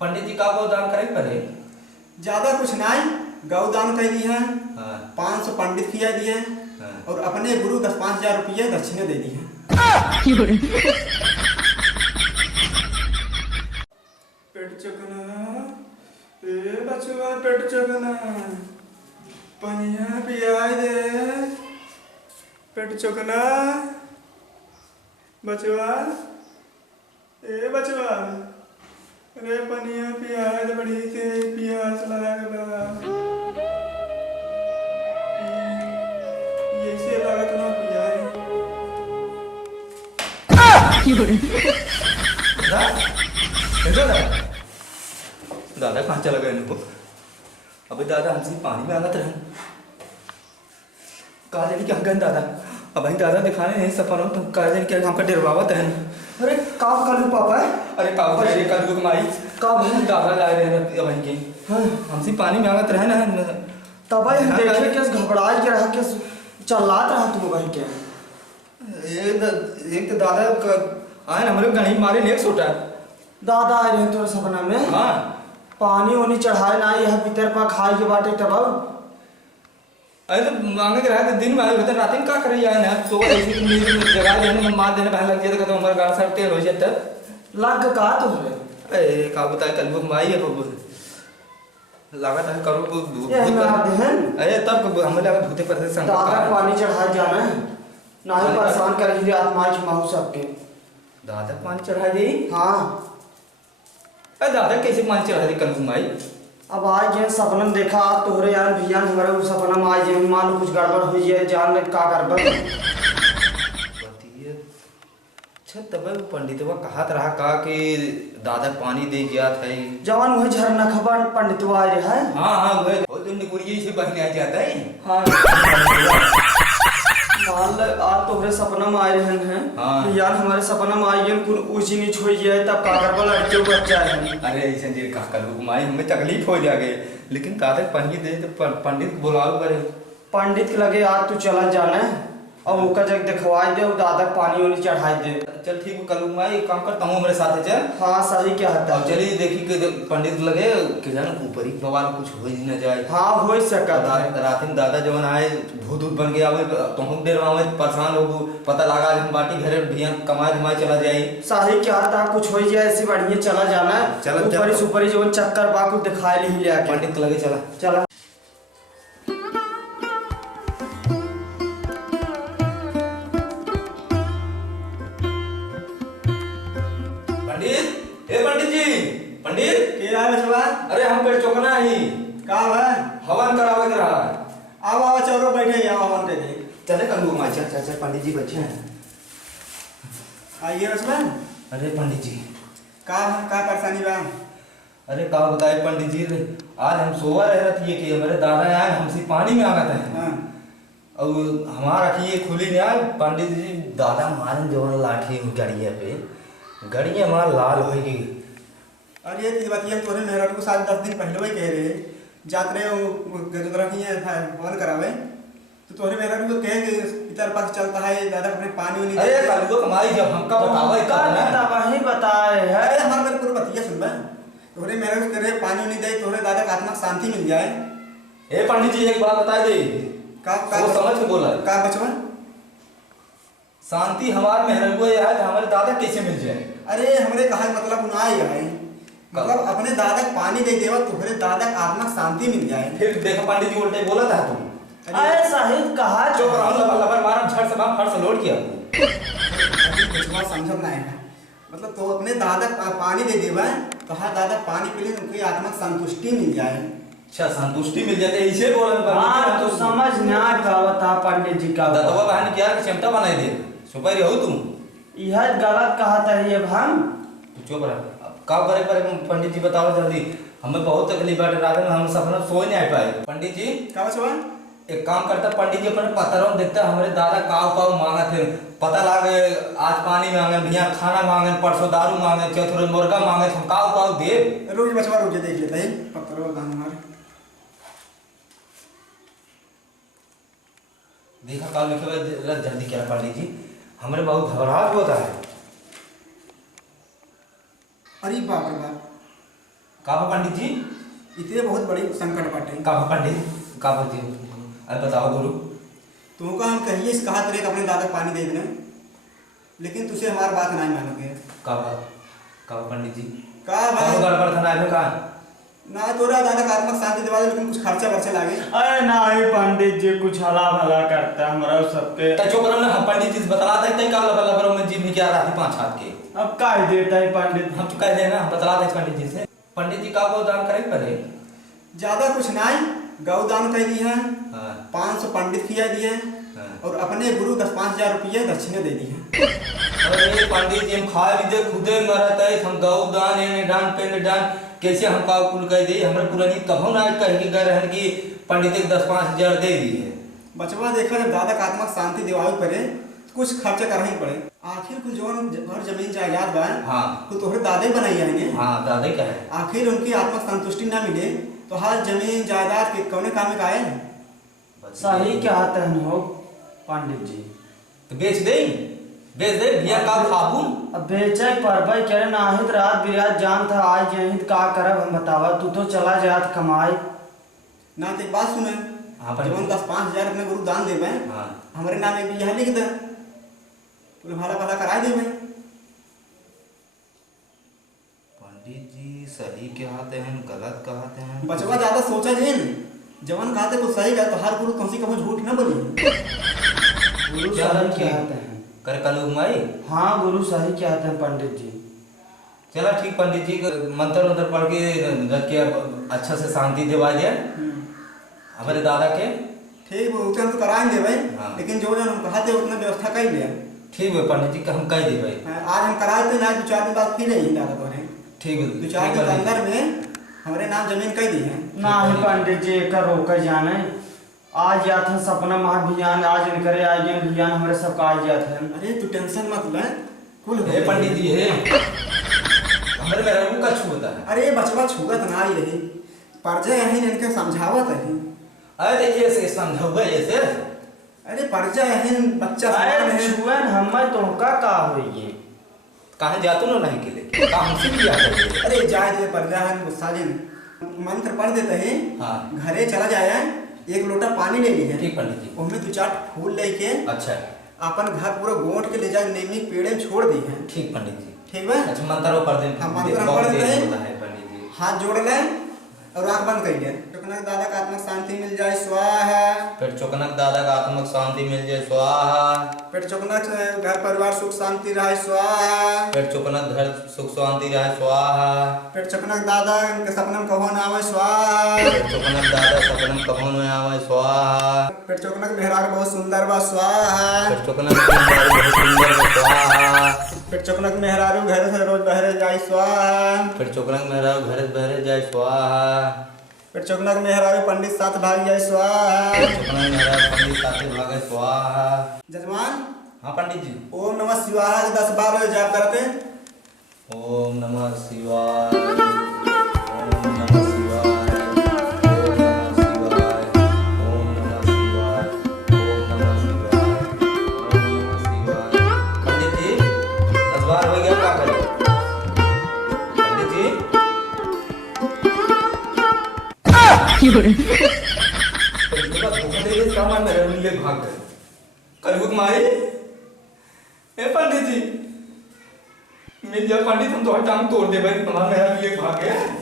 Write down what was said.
पंडित जी का वो दान करे पड़े। ज्यादा कुछ नहीं, गौ दान कर दी है। हाँ 500 पंडित किया दिए हाँ। और अपने गुरु 10-5 हजार रुपये दक्षिणा दे दी है। पेट चकना ए बचवा, पेट चकना पनिया पियाई दे। पेट चकना बचवा, ए बचवा, अरे पनिया पियाई दे, बड़ी से प्यास लगा ऐसे लागत ना पियाई। दादा कहाँ चला गया इनको? अबे दादा हमसे पानी में आगत रहे कहा जाने क्या गन दादा। अब भाई दादा दिखाने नहीं सफल तो कहा जाने क्या हमका डरवावत है। अरे काव कलू पापा है। अरे काव अरे कल को माई काव दादा लाए रहे भाई के। हाँ हमसे पानी में आगत रहे ना तब हम देखे कैसे घबराए के रहा, कैसे चलात रहा तुम भाई के। एक तो दादा आए हमारे गणित मारे नेक सोटा दादा आए रहे तोरे सपना में। हाँ पानी वानी चढ़ाए ना यह पितर पा खाए के बाटे तब। अरे तो मांगे के रहा दिन में आए होते रात में क्या करे यार ना सो ऐसी जगह देने मार देने पहले लग जाए तो हमारा गांव साइड तेल हो जाता लग का तुमरे। अरे का बताए कल वो माई है बाबू लागत है करो भूत अरे तब हमें लगा भूते पर से दादा पानी चढ़ाए जाना है ना ही परेशान कर ही आत्मा की माहू सबके। दादा पानी चढ़ा दे। हाँ अरे दादा कैसे पानी चढ़ा दे कल माई। अब आज जे सपनम देखा तोहरे यार भैया हमारे उस सपना में आज जे मान लो कुछ गड़बड़ हुई है जान का गड़बड़। अच्छा तब पंडितवा कहत रहा का कि दादा पानी दे गया था जवान वही झरना खबर पंडितवा आए रहा है। हाँ हाँ वो तो निकुरिये से बहने आ जाता है। हाँ मान ल आज तोहरे सपना में आए रहे हैं। हाँ यार हमारे सपना में आई है कुल ऊंची नीच हो जाए तब का गड़बड़ लड़के बच्चा है। अरे ऐसे जी का करूँ माई हमें तकलीफ हो जाएगी लेकिन दादा पंडित दे तो पंडित बुलाओ करे। पंडित के लगे आज तू चला जाना है और वो जग दिखवाई दे और दादा पानी वानी चढ़ाई दे। चल ठीक है कल मैं एक काम करता हूँ मेरे साथ चल। हाँ सही क्या है। अब चलिए देखी कि पंडित लगे कि जान ऊपर ही बवाल कुछ हो ही न जाए। हाँ हो सका रात में दादा जवन आए भूत भूत बन गया तुम देर में परेशान हो पता लगा बाटी घर भैया कमाए धमाए चला जाए। सही क्या था कुछ हो जाए ऐसी बढ़िया चला जाना है। चल ऊपरी सुपरी जो चक्कर बाकू दिखाए ली ले पंडित लगे चला चला। पंडित ए पंडित जी पंडित क्या है बचवा। अरे हम पेट चौकना ही का है हवन करावे के रहा है। आओ आओ चलो बैठे यहाँ हवन दे दे। चले कल घुमा चल पंडित जी बच्चे हैं आइए बचवा। अरे पंडित जी का परेशानी बा। अरे का बताए पंडित जी आज हम सोवा रह रही है कि हमारे दादा आए हमसे पानी में आगत है। हाँ और हमारा रखी खुली नहीं आए पंडित जी दादा मारे जवन लाठी गड़िया पे गड़िया हमारा लाल होगी। अरे ये बतिया तोरे मेहरा को 7-10 दिन पहले वही कह रहे जात रहे वो गजरा नहीं है फोन करावे तो तोरे मेहरा को कहे कि इधर पास चलता है दादा अपने पानी वानी। अरे कल को कमाई जब हमका बतावा का वही बताए है। अरे हमारे मेरे को बतिया सुन बा तोरे मेहरा को करे पानी वानी दे तोरे दादा का आत्मा शांति मिल जाए। ए पंडित जी एक बात बता दे का वो समझ के बोला का बचवा। शांति हमारे मेहर को है हमारे दादा कैसे मिल जाए। अरे हमरे कहा मतलब ना है मतलब अपने दादा पानी दे देवा तुम्हारे दादा का आत्मा शांति मिल जाए। फिर देखो पंडित जी उल्टे बोला था तुम। अरे साहिब कहा चुप रहो लबर लबर मारा झट से फट से लोड किया कुछ समझ ना है मतलब तो अपने दादा पानी दे देवा तो हर दादा पानी पी ले उनकी आत्मा संतुष्टि मिल जाए। अच्छा संतुष्टि मिल जाते ऐसे बोला। हाँ तो समझ ना का बता पंडित जी का दादा बहन क्या चिमटा बनाई दे सुपारी हो तुम यह गलत कहा था ये भान। चुप रह का करे पर पंडित जी बताओ जल्दी हमें बहुत तकलीफ है रात में हम सपना सो नहीं आ पाए। पंडित जी क्या बचवा। एक काम करता पंडित जी अपने पत्थरों देखता हमारे दादा काव मांगा थे पता लागे आज पानी मांगे भैया खाना मांगे परसों दारू मांगे चौथे मुर्गा मांगे हम काव दे। रोज बचवा रोज देख लेता है पत्थरों का हमारे देखा काल लिखे हुए जल्दी क्या पंडित जी हमारे बहुत घबराहट होता है। अरे बाप रे बाप का बा पंडित जी? इतने बहुत बड़ी संकट बाटे। का बा पंडित? का बा जी? अरे बताओ गुरु। तुमको हम कहिए इस कहा तेरे अपने दादा पानी दे देना, लेकिन तुझे हमारी बात नहीं मानोगे। का बा पंडित जी? का का भाई गड़बड़ था ना का? ना तोरा दादा का आत्मा शांति दिवा दे, लेकिन कुछ खर्चा वर्चा लागे। अरे नहीं पंडित जी, कुछ हला भला करता हमारा सबके। तो जो करो ना हम पंडित जी से बतला देते का लबर लबर में जीव निकल रहा थी 5 हाथ के। अब का देता है पंडित? हम तो कह देना हम बतला दे पंडित जी से। पंडित जी का दान करे पड़े? ज्यादा कुछ नहीं, गौदान कर दी है, हाँ 500 पंडित किया दिए, हाँ। और अपने गुरु 10-5 हजार रुपये दक्षिणा दे दी है। अरे पंडित जी हम खाए भी दे खुदे मरत है, हम गौ दान एने दान पेन दान कैसे हम का कुल कह दे? हमरे पुरानी कभो ना कह के गए रहन कि पंडित के 10-5 हजार दे दी है। बचवा देखा जब दादा का आत्मा शांति दिवावे पड़े तो कुछ खर्चा करना ही पड़े। आखिर कुछ जो घर जमीन जायदाद बा, हाँ तो तोहरे दादे बनाई है। हाँ दादा क्या है? आखिर उनकी आत्मा संतुष्टि ना मिले तो हर जमीन जायदाद के कौने काम में आए। सही कहते हैं हो पंडित जी। तो बेच दे भैया का खाबू। अब बेचे परबई करे नाहित रात बिरात जान था आज यही का करब हम बतावा। तू तो चला जात कमाई। ना तो एक बात सुने, हाँ जब हम 10-5 हजार अपने गुरु दान देवे, हाँ हमारे नाम एक यहाँ लिख दे, बोले भला भला करा देवे। पंडित जी सही कहते हैं गलत कहते हैं? बचवा ज्यादा सोचा जेन, जवन कहते कुछ सही गए तो हर गुरु तुमसे कभी झूठ ना बोली। गुरु क्या सही ठीक? कहते हैं। कर कल माई। हाँ गुरु सही कहते हैं पंडित जी। चला ठीक पंडित जी मंत्र उधर पढ़ के रख के अच्छा से शांति दिवा दिया हमारे दादा के। ठीक है उतना तो कराएंगे भाई, हाँ। लेकिन जो हम कहते उतना व्यवस्था कर लिया। ठीक है पंडित जी हम कह दे भाई। आज हम कराए थे ना, 2-4 दिन बाद फिर नहीं दादा तो ठीक है 2-4 दिन के अंदर में हमारे नाम जमीन कह दी है। नहीं पंडित जी एक रोक जाने आज जाते हैं सपना महाभियान आज इनकरे आगे अभियान हमारे सबका आज जाते हैं। अरे तू टेंशन मत ले, कुल हे पंडित जी है हमारे मेरा को का छूता है। अरे बचवा छुगत ना ही रही, परजा यही इनके समझावत है। अरे देखिए ऐसे समझाओगे ऐसे? अरे परजा यही बच्चा समान है। छुएन हमें तो का होइए कहाँ जातू ना नहीं के लिए काम से किया करिए। अरे जाए दे परजा है गुस्सा दिन मंत्र पढ़ देते हैं। हाँ घरे चला जाए, एक लोटा पानी ले ली है, ठीक पंडित जी। उसमें 2-4 फूल लेके अच्छा अपन घर पूरा गोंट के ले जाके नीमी के पेड़ में छोड़ दी है। ठीक पंडित जी। ठीक है, अच्छा मंत्र पढ़ दे। हाँ, मंत्र हम बहुत पढ़ देते देर हैं। होता है पंडित जी। हाथ जोड़ ले और आंख बंद कर ले। चुकनक दादा का आत्मा शांति मिल जाए स्वाहा। फिर चुकनक दादा का आत्मक शांति मिल जाए स्वाहा। फिर चुकनक घर परिवार सुख शांति रहे स्वाहा। फिर चुकनक घर सुख शांति रहे स्वाहा। फिर चुकनक दादा के सपना में कहो ना आवे स्वाहा। फिर चुकनक दादा सपनम कभो न आवे स्वाहा। फिर चुकनक मेहरार बहुत सुंदर बा स्वाहा। फिर चुकनक मेहरारू बहुत सुंदर बा स्वाहा। फिर चुकनक मेहरारू घर से रोज बहरे जाए स्वाहा। फिर चुकनक मेहरारू घर बहरे जाए स्वाहा। फिर चुकनक मेहरारू पंडित साथ भाग जाए स्वाहा। चुकनक मेहरारू पंडित साथे भागे स्वाहा। जजमान हाँ पंडित जी। ओम नमः शिवाय 10 बार जाप करते। ओम नमः शिवाय। ओम नमः शिवाय। ओम नमः शिवाय। ओम नमः शिवाय। ओम नमः शिवाय। ओम नमः शिवाय। पंडित जी 10 बार हो गया क्या करें? पंडित जी सामान मेरे लिए भाग गए कलयुग माई। ए पंडित जी मिल जा पंडित हम तो टांग तोड़ दे भाई हमारा मेरा लिए भाग गया।